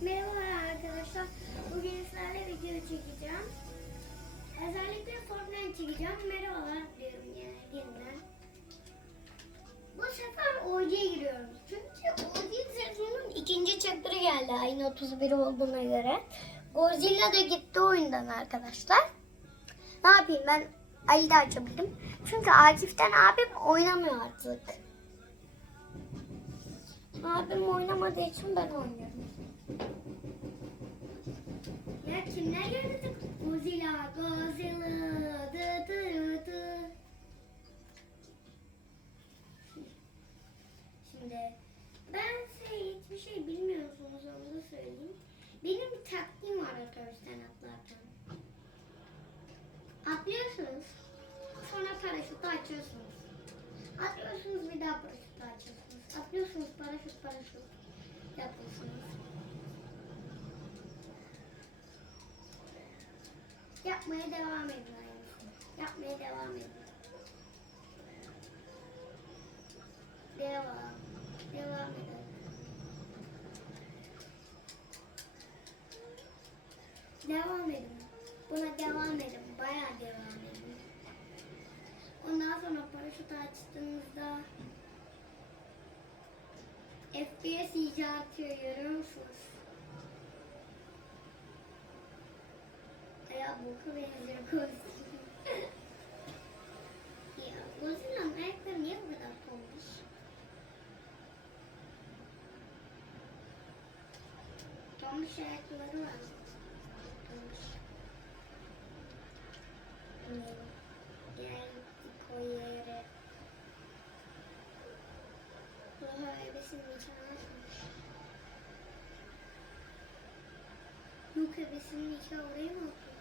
Merhaba arkadaşlar. Bugün sizlerle video çekeceğim. Özellikle Fortnite çekeceğim. Merhabalar diyorum yani yeniden. Bu sefer OG'ye giriyoruz. Çünkü OG sezonun ikinci chapter'ı geldi. Ayın 31 olduğuna göre. Godzilla da gitti oyundan arkadaşlar. Ne yapayım ben Ali de açabildim. Çünkü Akif'ten abim oynamıyor artık. Abim oynamadığı için ben oynuyorum. Ya kimler geldi? Godzilla, Godzilla, dı dı. Şimdi ben size hiçbir şey bilmiyorsunuz onu da söyleyeyim. Benim bir taktiğim var otobüsten atlarken. Atlıyorsunuz. Sonra paraşütü açıyorsunuz. Atlıyorsunuz bir daha paraşütü açıyorsunuz. Atlıyorsunuz paraşüt paraşüt yapıyorsunuz. Yapmaya devam edin aynısını. Yapmaya devam edin. Devam. Devam edin. Devam edin. Buna devam edin. Bayağı devam edin. Ondan sonra paraşütü açtığınızda FPS iyice artıyor? Boku benziyor Godzilla. ya Godzilla'nın ayakları niye bu kadar tombiş? Tombiş ayakları var. Tombiş. Geldik o yere. Daha ebesinin nikahına Yok ebesinin nikahı oraya mı atıyorsun?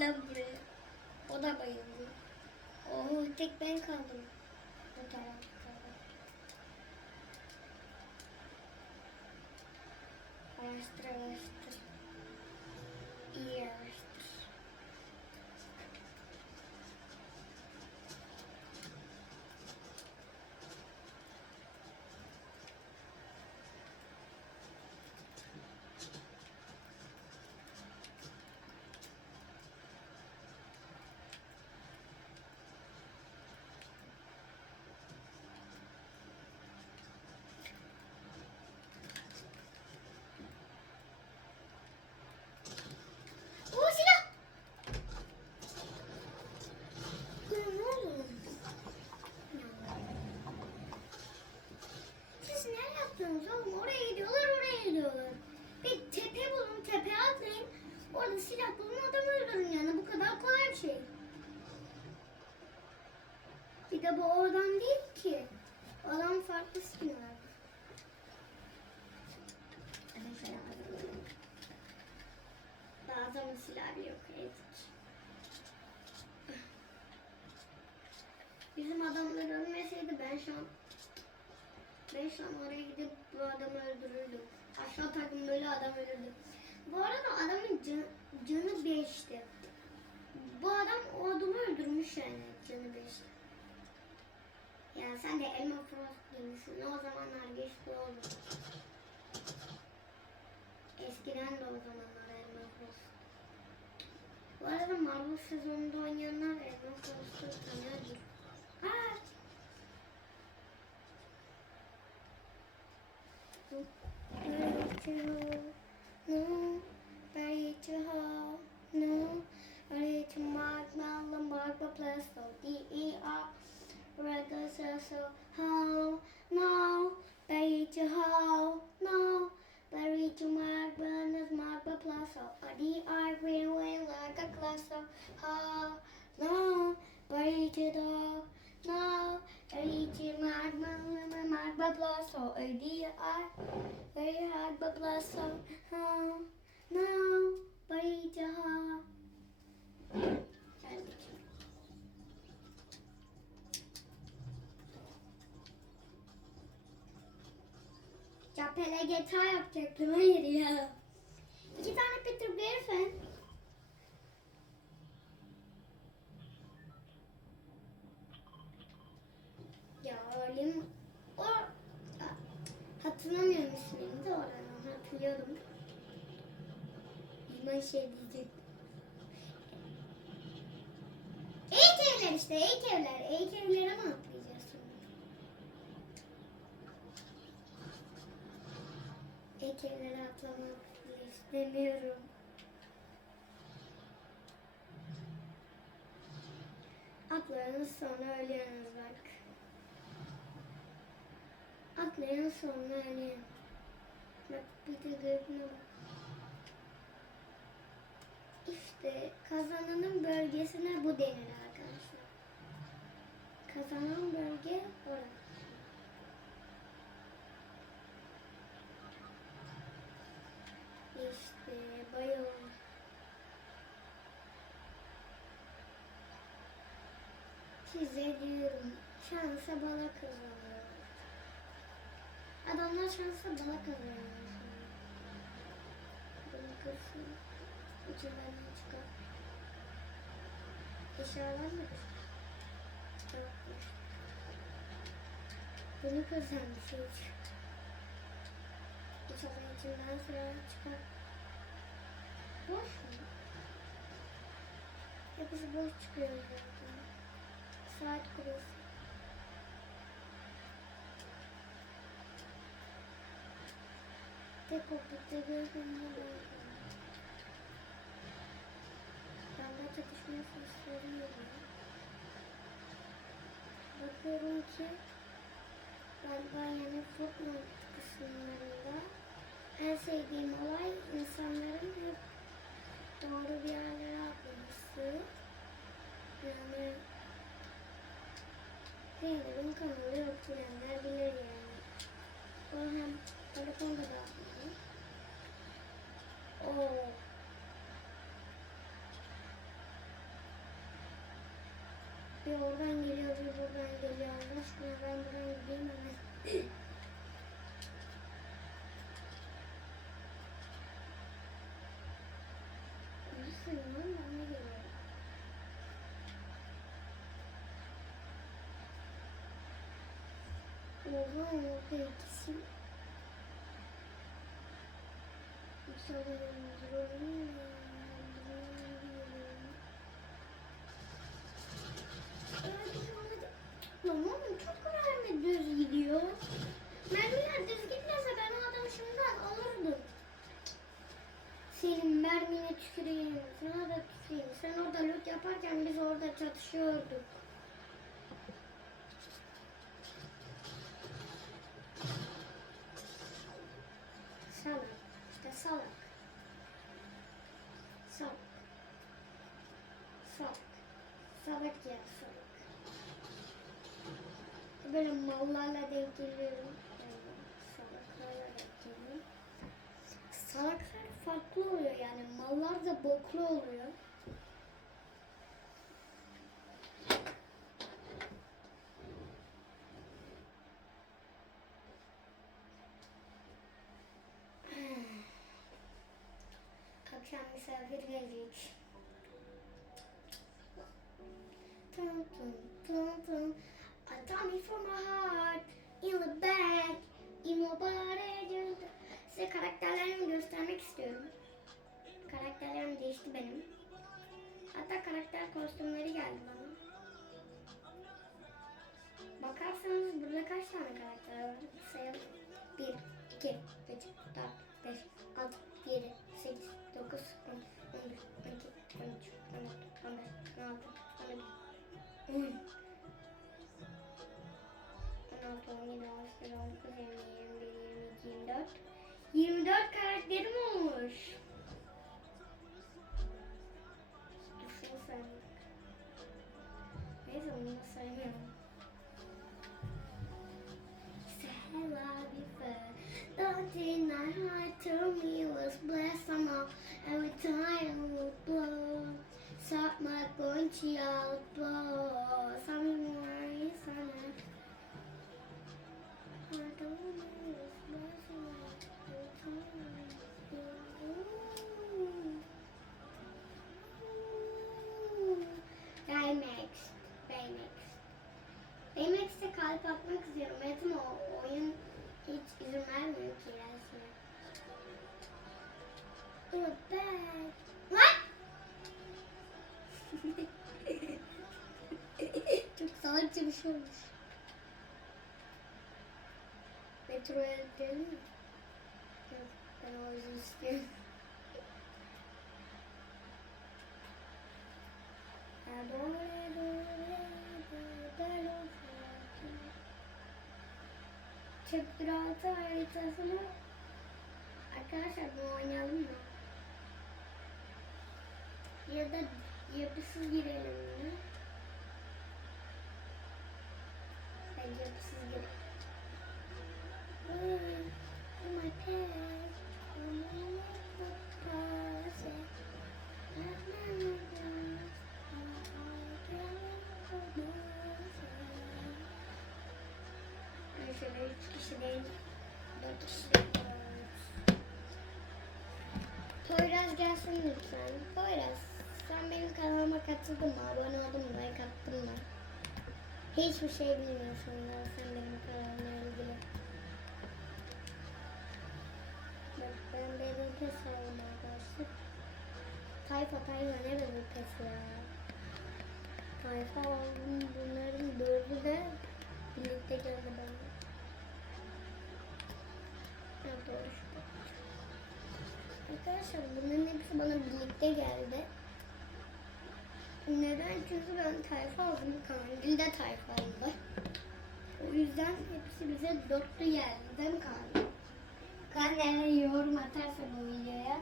Lan buraya. O da bayıldı. Oo tek ben kaldım. Bu tarafta. Araştır araştır. İyi araştır. O silah. Ya ne oldu? Siz ne yaptınız oğlum? Oraya gidiyorlar, oraya gidiyorlar. Bir tepe bulun, tepe atlayın. Orada silah bulun, adam öldürün yani. Bu kadar kolay bir şey. Bir de bu oradan değil ki. Adam farklı skin var. Bazen silah yok. Ezik. Bizim adamlar ölmeseydi ben şu an ben şu an oraya gidip bu adamı öldürürdüm. Aşağı takım böyle adam öldürdü. Bu arada adamın canı, canı beşti. Bu adam o adamı öldürmüş yani canı beşti. Ya sen de Elma Frost giymişsin. O zamanlar geçti oldu. Eskiden de o zamanlar Elma Frost. Bu arada Marvel sezonunda oynayanlar Elma Frost'u tanıyordur. Aa! No, ready Shihanam to Magma Lamarba Plesto D E R No Berry to How No Berry to Magma Nas Magma Plesto A D R like a Plesto How No Berry to Dog No Berry to Magma Magma I A D R Very hard but Plesto How No ha. Geldik. Ya PLGT yapacaktım. Hayır ya. İki tane Peter Griffin. Liman şey diyecek. Eğit evler işte eğit evler. Eğit evlere mi atlayacağız şimdi? Eğit evlere atlamak istemiyorum. Atlarınız sonra ölüyorsunuz bak. Atlayın sonra ölüyorum. Bak bir de gördüğüne İşte kazananın bölgesine bu denir arkadaşlar. Kazanan bölge orası. İşte bayılım. Size diyorum şansa bala kazanıyor. Adamlar şansa bala kazanıyor. Bunu kırsın. İçinden çıkar. Eşyalar mı Yokmuş. Bunu kırsan bir şey çıktı. İnşallah içinden sıra çıkar. Boş mu? Hepsi boş çıkıyor zaten. Saat kulesi. Tek okutta gözümle bakıyorum. Bende çatışma sesleri geliyor. Bakıyorum ki galiba yani Fortnite kısımlarında en sevdiğim olay insanların hep doğru bir yerlere atlaması. Yani Peynir'in kanalı yok bilenler bilir yani. O hem telefonda da atmadı. Oo. Bir oradan geliyor, bir buradan geliyor. Allah aşkına ben buradan gideyim hemen. Nasıl lan? Bana geliyor. Oha orada ikisi. Lan düz gidiyor. Mermiler düz gitmese ben o adamı şimdiden alırdım. Senin mermine tüküreyim, sana da tüküreyim. Sen orada loot yaparken biz orada çatışıyorduk. Salak. İşte salak. Salak. Salak. Salak ya salak. Böyle mallarla denk geliyorum. Yani Salaklarla. Salaklar farklı oluyor yani. Mallar da boklu oluyor. Akşam misafir gelecek. Tum tum tum tum. A dummy for my heart in the back. In my body. Size karakterlerimi göstermek istiyorum. Karakterlerim değişti benim. Hatta karakter kostümleri geldi bana. Bakarsanız burada kaç tane karakter var? Sayalım. 1, 2, 3, 4, 5, 6, 7, 8, 9, 10, 11, 12, 13, 14, 15, 16, 17, 10, 16, yeni doğmuş 19, 20, 21, 22, 24. 24 karakterim olmuş. Şunu saymadık. Neyse bunu da saymıyorum. Don't think my heart told me was blessed somehow Every time I would blow Stop my bunch out salakça bir şey olmuş. Metroya gidelim mi? Yok, ben o yüzden istiyorum. Chapter 6 haritasını arkadaşlar bu oynayalım mı? Ya da yapısız girelim mi? Bence yapısız girelim. Hmm, oh my pet. Oh my pet. Şöyle üç kişi değil, dört kişi değil. Poyraz gelsin lütfen. Poyraz, sen benim kanalıma katıldın mı? Abone oldun mu? Like attın mı? Hiçbir şey bilmiyorsun ya sen benim kanalımla ilgili. Bak ben benim pes aldım arkadaşlar. Tayfa tayfa ne benim pes ya. Tayfa aldım bunların dördü de birlikte geldi bana. Ha doğru. Arkadaşlar bunların hepsi bana birlikte geldi. Neden? Çünkü ben tayfa aldım. Kandil de tayfa aldı. O yüzden hepsi bize dörtlü geldi değil mi Kandil? Kandil'e yorum atarsa bu videoya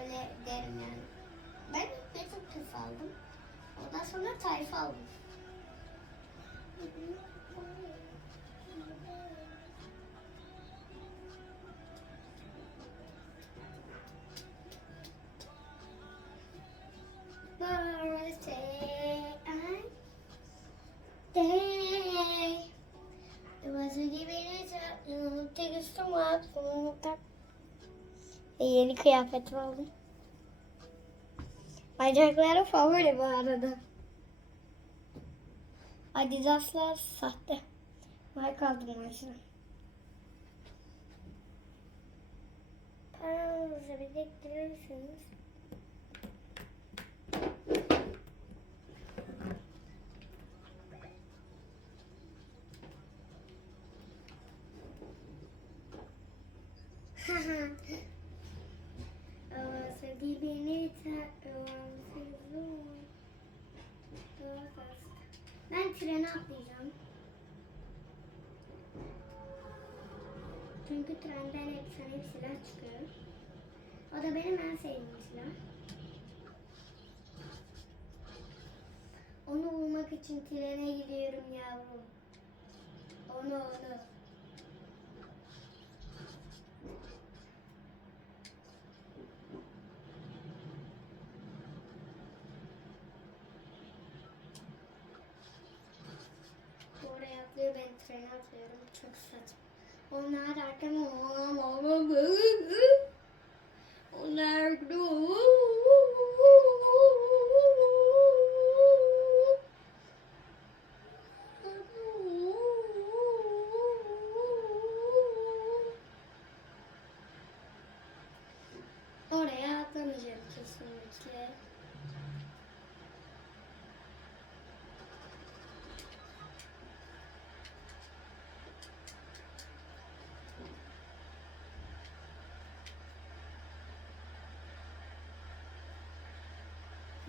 öyle derim yani. Ben ilk Pass aldım. Ondan sonra tayfa aldım. Birthday, Yeni kıyafetim aldım. Bacakları favori bu arada. Adidaslar sahte. Like aldım başına. Paranızı biriktirirsiniz. Sevdiği beni Ben trene atlayacağım. Çünkü trenden efsane bir silah çıkıyor. O da benim en sevdiğim silah. Onu bulmak için trene gidiyorum yavrum. Onu onu. Oraya trene atlıyorum. Çok saçma. Onlar arkama Onlar Oraya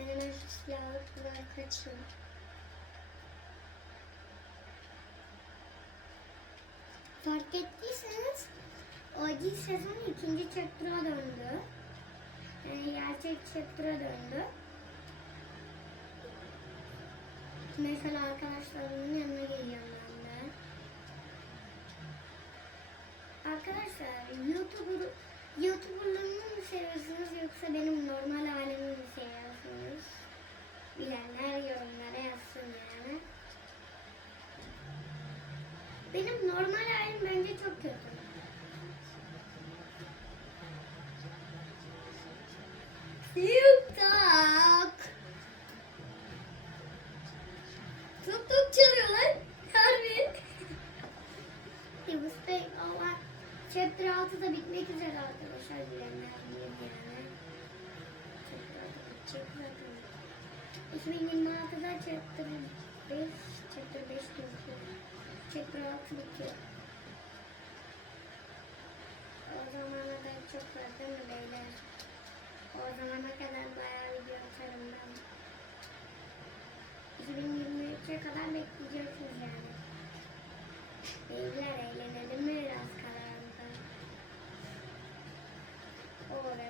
Ben hemen şu silahı buradan kaçayım. Fark ettiyseniz OG sezon ikinci chapter'a döndü. Yani gerçek chapter'a döndü. Mesela arkadaşlarımın yanına geleceğim ben de. Arkadaşlar YouTuber YouTuber'larımı mı seviyorsunuz yoksa benim normal halimi mi seviyorsunuz? Bilenler yorumlara yazsın yani. Benim normal halim bence çok kötü. TikTok. Chapter 6 da bitmek üzere arkadaşlar bilenler bilir yani. Chapter 6 Chapter 6 2026'da Chapter 5 Chapter 5 bitiyor. Chapter 6 bitiyor. O zamana da çok var değil mi beyler? O zamana kadar bayağı video atarım ben. 2023'e kadar bekleyeceksiniz yani. Beyler eğlenelim mi biraz?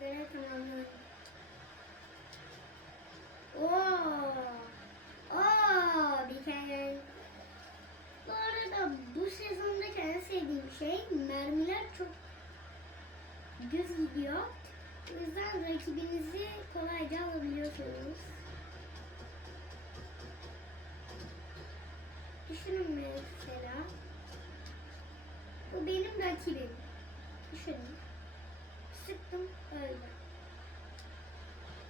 görev tamamlandı. Oo. Oo, bir kere. Bu arada bu sezondaki en sevdiğim şey mermiler çok düz gidiyor. O yüzden rakibinizi kolayca alabiliyorsunuz. Düşünün mesela. Bu benim rakibim. Düşünün. Sıktım öldü.